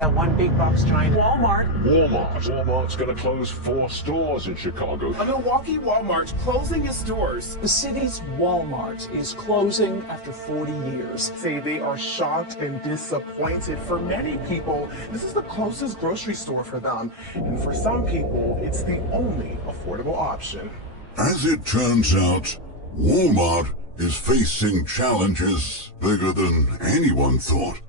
That one big box giant Walmart. Walmart's going to close 4 stores in Chicago. A Milwaukee Walmart's closing its doors. The city's Walmart is closing after 40 years. Say they are shocked and disappointed. For many people, this is the closest grocery store for them. And for some people, it's the only affordable option. As it turns out, Walmart is facing challenges bigger than anyone thought.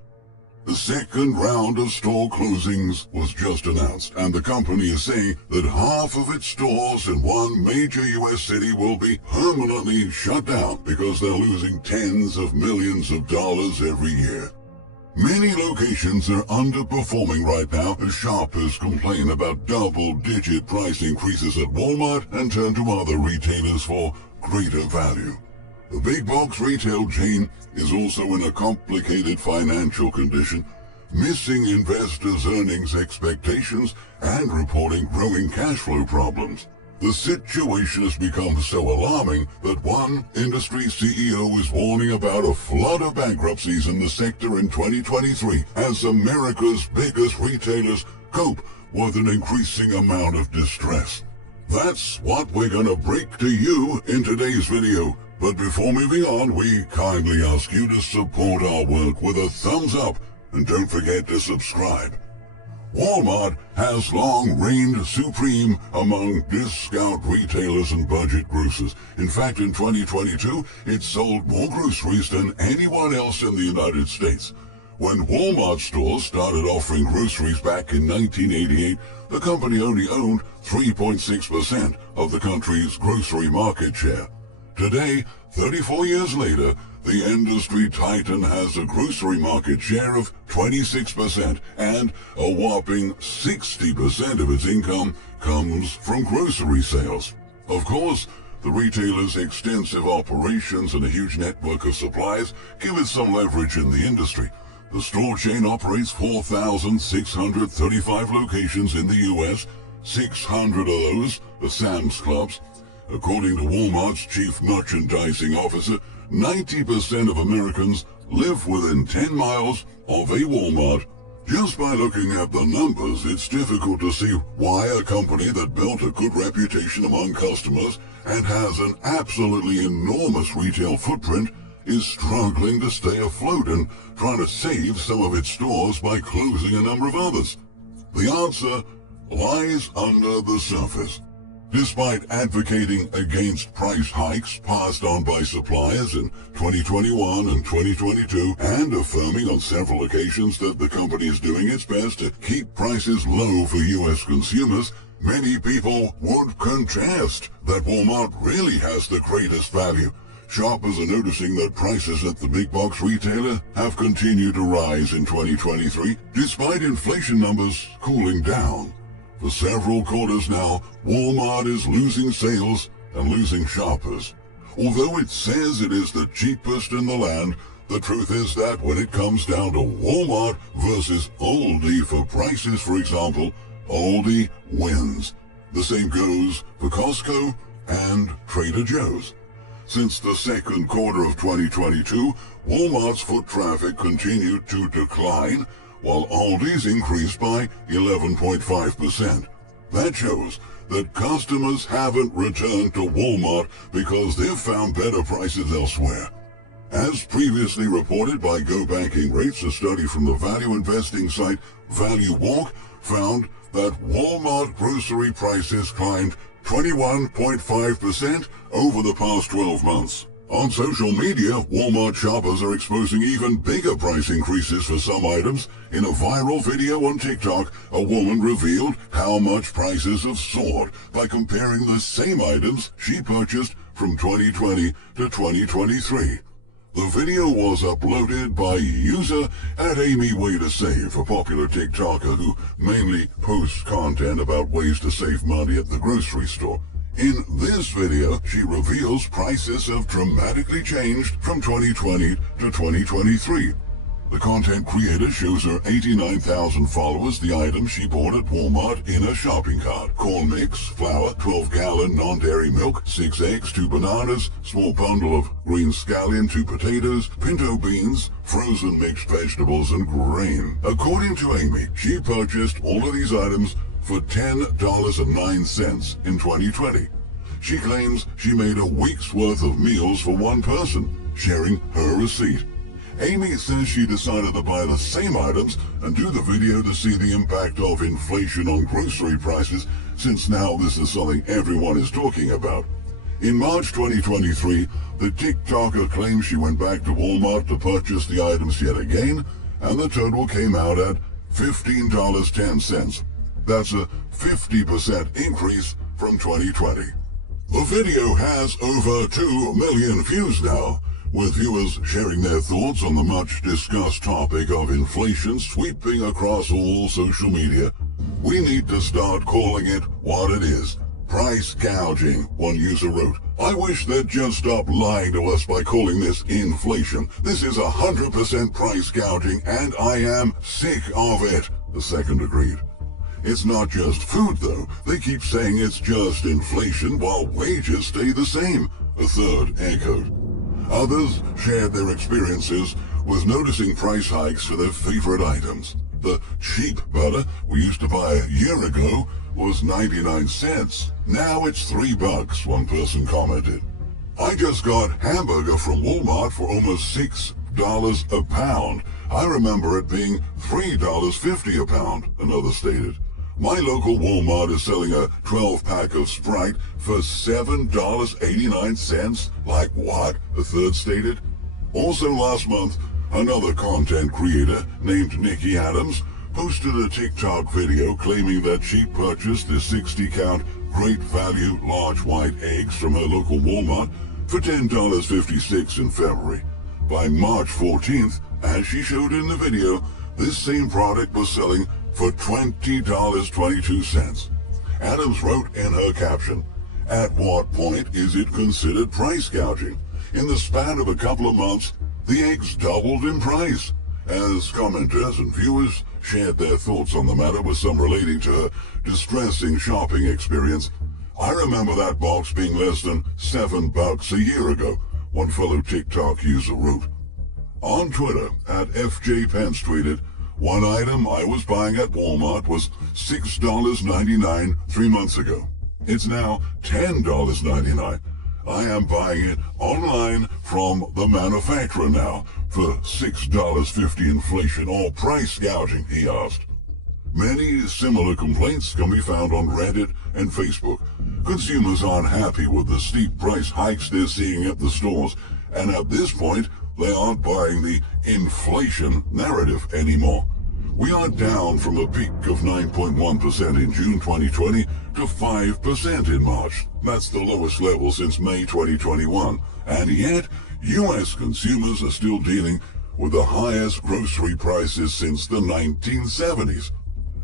The second round of store closings was just announced, and the company is saying that half of its stores in one major U.S. city will be permanently shut down because they're losing tens of millions of dollars every year. Many locations are underperforming right now as shoppers complain about double-digit price increases at Walmart and turn to other retailers for greater value. The big box retail chain is also in a complicated financial condition, missing investors' earnings expectations and reporting growing cash flow problems. The situation has become so alarming that one industry CEO is warning about a flood of bankruptcies in the sector in 2023 as America's biggest retailers cope with an increasing amount of distress. That's what we're gonna break to you in today's video. But before moving on, we kindly ask you to support our work with a thumbs up and don't forget to subscribe. Walmart has long reigned supreme among discount retailers and budget grocers. In fact, in 2022, it sold more groceries than anyone else in the United States. When Walmart stores started offering groceries back in 1988, the company only owned 3.6% of the country's grocery market share. Today, 34 years later, the industry titan has a grocery market share of 26%, and a whopping 60% of its income comes from grocery sales. Of course, the retailer's extensive operations and a huge network of suppliers give it some leverage in the industry. The store chain operates 4,635 locations in the U.S., 600 of those are Sam's Clubs. According to Walmart's chief merchandising officer, 90% of Americans live within 10 miles of a Walmart. Just by looking at the numbers, it's difficult to see why a company that built a good reputation among customers and has an absolutely enormous retail footprint is struggling to stay afloat and trying to save some of its stores by closing a number of others. The answer lies under the surface. Despite advocating against price hikes passed on by suppliers in 2021 and 2022, and affirming on several occasions that the company is doing its best to keep prices low for U.S. consumers, many people would contest that Walmart really has the greatest value. Shoppers are noticing that prices at the big box retailer have continued to rise in 2023, despite inflation numbers cooling down. For several quarters now, Walmart is losing sales and losing shoppers. Although it says it is the cheapest in the land, the truth is that when it comes down to Walmart versus Aldi for prices, for example, Aldi wins. The same goes for Costco and Trader Joe's. Since the second quarter of 2022, Walmart's foot traffic continued to decline, while Aldi's increased by 11.5%. That shows that customers haven't returned to Walmart because they've found better prices elsewhere. As previously reported by Go Banking Rates, a study from the value investing site ValueWalk found that Walmart grocery prices climbed 21.5% over the past 12 months. On social media, Walmart shoppers are exposing even bigger price increases for some items. In a viral video on TikTok, a woman revealed how much prices have soared by comparing the same items she purchased from 2020 to 2023. The video was uploaded by user @AmyWayToSave, a popular TikToker who mainly posts content about ways to save money at the grocery store. In this video, she reveals prices have dramatically changed from 2020 to 2023. The content creator shows her 89,000 followers the items she bought at Walmart in a shopping cart. Corn mix, flour, 12-gallon non-dairy milk, 6 eggs, 2 bananas, small bundle of green scallion, 2 potatoes, pinto beans, frozen mixed vegetables, and grain. According to Amy, she purchased all of these items for $10.09 in 2020. She claims she made a week's worth of meals for one person, sharing her receipt. Amy says she decided to buy the same items and do the video to see the impact of inflation on grocery prices, since now this is something everyone is talking about. In March 2023, the TikToker claims she went back to Walmart to purchase the items yet again, and the total came out at $15.10. That's a 50% increase from 2020. The video has over 2 million views now, with viewers sharing their thoughts on the much-discussed topic of inflation sweeping across all social media. We need to start calling it what it is. Price gouging, one user wrote. I wish they'd just stop lying to us by calling this inflation. This is 100% price gouging, and I am sick of it, the second agreed. It's not just food, though. They keep saying it's just inflation while wages stay the same, a third echoed. Others shared their experiences with noticing price hikes for their favorite items. The cheap butter we used to buy a year ago was 99 cents. Now it's $3, one person commented. I just got hamburger from Walmart for almost $6 a pound. I remember it being $3.50 a pound, another stated. My local Walmart is selling a 12-pack of Sprite for $7.89. Like what? A third stated. Also last month, another content creator named Nikki Adams posted a TikTok video claiming that she purchased the 60-count Great Value large white eggs from her local Walmart for $10.56 in February. By March 14th, as she showed in the video, this same product was selling for $20.22. Adams wrote in her caption, "At what point is it considered price gouging? In the span of a couple of months, the eggs doubled in price." As commenters and viewers shared their thoughts on the matter, with some relating to her distressing shopping experience. I remember that box being less than $7 a year ago, one fellow TikTok user wrote. On Twitter, at FJ Pence tweeted, one item I was buying at Walmart was $6.99 3 months ago. It's now $10.99. I am buying it online from the manufacturer now for $6.50 inflation or price gouging, he asked. Many similar complaints can be found on Reddit and Facebook. Consumers aren't happy with the steep price hikes they're seeing at the stores, and at this point, they aren't buying the inflation narrative anymore. We are down from a peak of 9.1% in June 2020 to 5% in March. That's the lowest level since May 2021. And yet, U.S. consumers are still dealing with the highest grocery prices since the 1970s.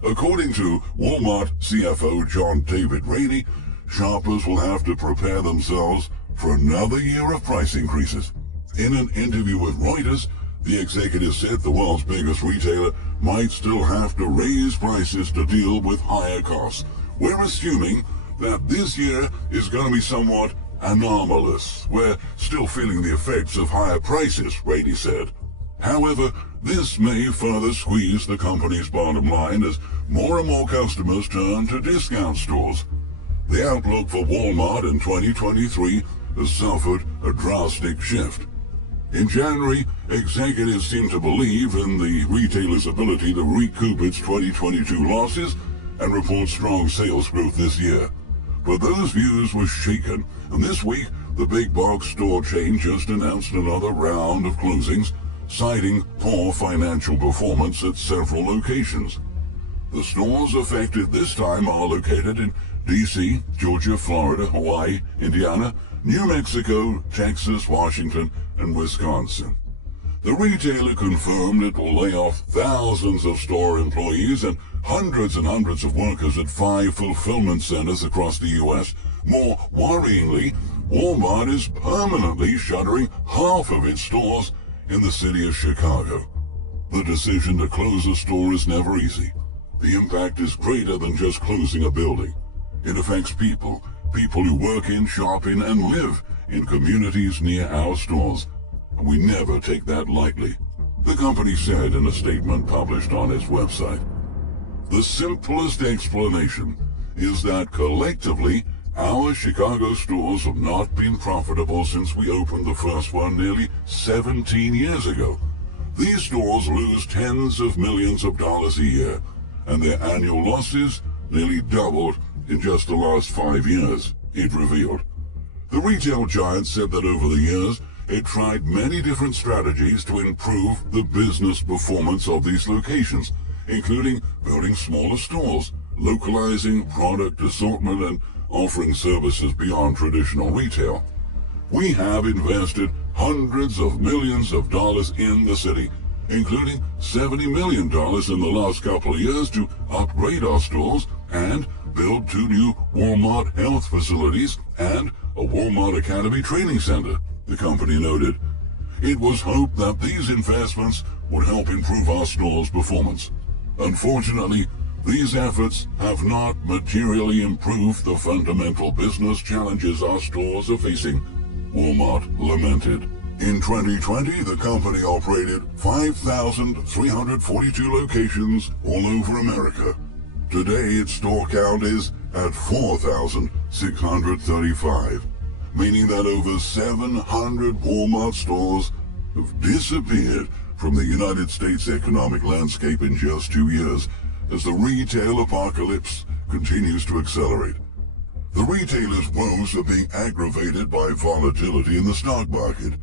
According to Walmart CFO John David Rainey, shoppers will have to prepare themselves for another year of price increases. In an interview with Reuters, the executive said the world's biggest retailer might still have to raise prices to deal with higher costs. We're assuming that this year is going to be somewhat anomalous. We're still feeling the effects of higher prices, Rainey said. However, this may further squeeze the company's bottom line as more and more customers turn to discount stores. The outlook for Walmart in 2023 has suffered a drastic shift. In January, executives seemed to believe in the retailer's ability to recoup its 2022 losses and report strong sales growth this year. But those views were shaken, and this week, the big box store chain just announced another round of closings, citing poor financial performance at several locations. The stores affected this time are located in D.C., Georgia, Florida, Hawaii, Indiana, New Mexico, Texas, Washington, and Wisconsin. The retailer confirmed it will lay off thousands of store employees and hundreds of workers at 5 fulfillment centers across the U.S. More worryingly, Walmart is permanently shuttering half of its stores in the city of Chicago. The decision to close a store is never easy. The impact is greater than just closing a building. It affects people who work in, shop in, and live in communities near our stores. And we never take that lightly. The company said in a statement published on its website. The simplest explanation is that collectively, our Chicago stores have not been profitable since we opened the first one nearly 17 years ago. These stores lose tens of millions of dollars a year, and their annual losses nearly doubled in just the last 5 years, it revealed. The retail giant said that over the years, it tried many different strategies to improve the business performance of these locations, including building smaller stores, localizing product assortment, and offering services beyond traditional retail. We have invested hundreds of millions of dollars in the city, including $70 million in the last couple of years to upgrade our stores and build 2 new Walmart health facilities and a Walmart Academy training center, the company noted. It was hoped that these investments would help improve our store's performance. Unfortunately, these efforts have not materially improved the fundamental business challenges our stores are facing, Walmart lamented. In 2020, the company operated 5,342 locations all over America. Today, its store count is at 4,635, meaning that over 700 Walmart stores have disappeared from the United States economic landscape in just 2 years, as the retail apocalypse continues to accelerate. The retailer's woes are being aggravated by volatility in the stock market.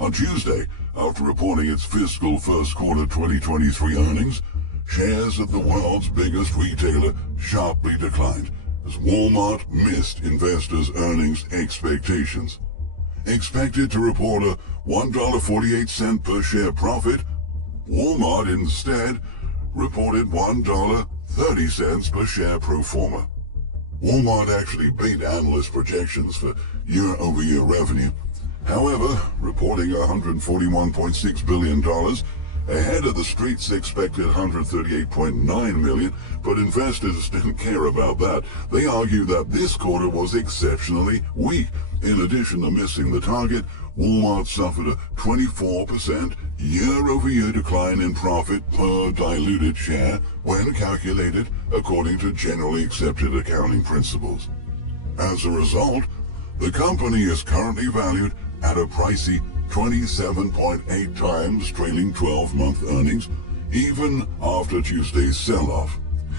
On Tuesday, after reporting its fiscal first quarter 2023 earnings, shares of the world's biggest retailer sharply declined as Walmart missed investors' earnings expectations. Expected to report a $1.48 per share profit, Walmart instead reported $1.30 per share pro forma. Walmart actually beat analyst projections for year-over-year revenue, however, reporting $141.6 billion ahead of the street's expected $138.9 million, but investors didn't care about that. They argue that this quarter was exceptionally weak. In addition to missing the target, Walmart suffered a 24% year-over-year decline in profit per diluted share when calculated according to generally accepted accounting principles. As a result, the company is currently valued at a pricey 27.8 times trailing 12-month earnings, even after Tuesday's sell-off.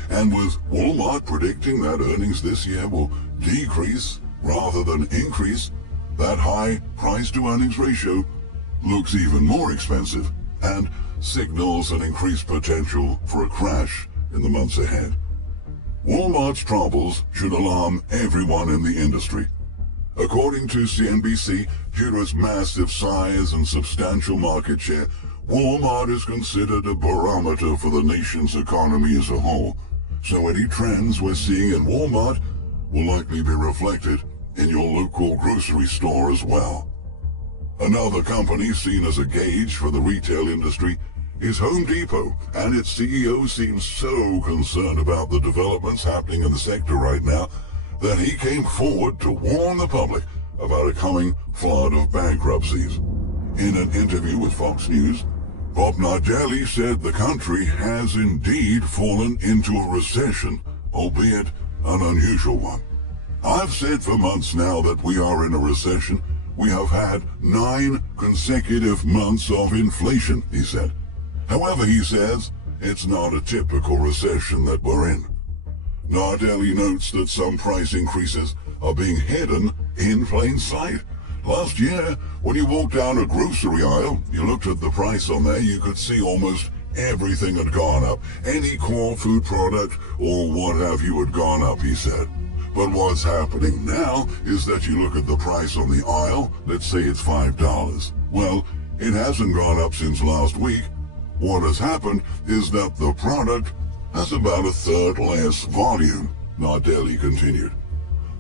And with Walmart predicting that earnings this year will decrease rather than increase, that high price-to-earnings ratio looks even more expensive and signals an increased potential for a crash in the months ahead. Walmart's troubles should alarm everyone in the industry. According to CNBC, due to its massive size and substantial market share, Walmart is considered a barometer for the nation's economy as a whole. So any trends we're seeing in Walmart will likely be reflected in your local grocery store as well. Another company seen as a gauge for the retail industry is Home Depot, and its CEO seems so concerned about the developments happening in the sector right now that he came forward to warn the public about a coming flood of bankruptcies. In an interview with Fox News, Bob Nardelli said the country has indeed fallen into a recession, albeit an unusual one. I've said for months now that we are in a recession. We have had 9 consecutive months of inflation, he said. However, he says, it's not a typical recession that we're in. Nardelli notes that some price increases are being hidden in plain sight. Last year, when you walked down a grocery aisle, you looked at the price on there, you could see almost everything had gone up. Any core food product or what have you had gone up, he said. But what's happening now is that you look at the price on the aisle, let's say it's $5. Well, it hasn't gone up since last week. What has happened is that the product has about a third less volume, Nardelli continued.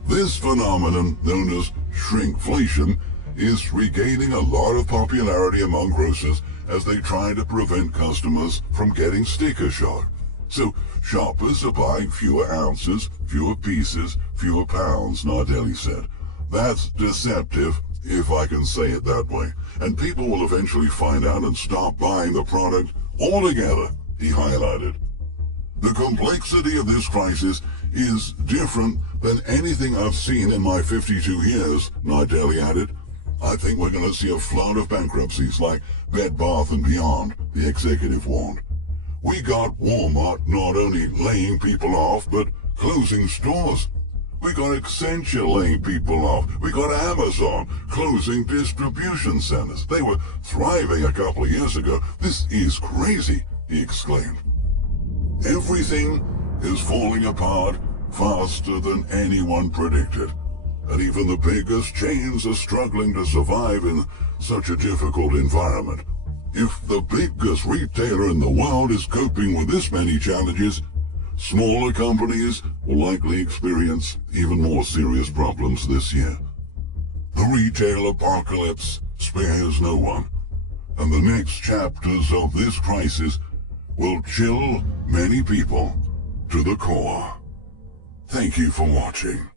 This phenomenon, known as shrinkflation, is regaining a lot of popularity among grocers as they try to prevent customers from getting sticker shock. So shoppers are buying fewer ounces, fewer pieces, fewer pounds, Nardelli said. That's deceptive, if I can say it that way, and people will eventually find out and stop buying the product altogether, he highlighted. The complexity of this crisis is different than anything I've seen in my 52 years, Nardelli added. I think we're going to see a flood of bankruptcies like Bed Bath & Beyond, the executive warned. We got Walmart not only laying people off, but closing stores. We got Accenture laying people off. We got Amazon closing distribution centers. They were thriving a couple of years ago. This is crazy, he exclaimed. Everything is falling apart faster than anyone predicted. And even the biggest chains are struggling to survive in such a difficult environment. If the biggest retailer in the world is coping with this many challenges, smaller companies will likely experience even more serious problems this year. The retail apocalypse spares no one, and the next chapters of this crisis will chill many people to the core. Thank you for watching.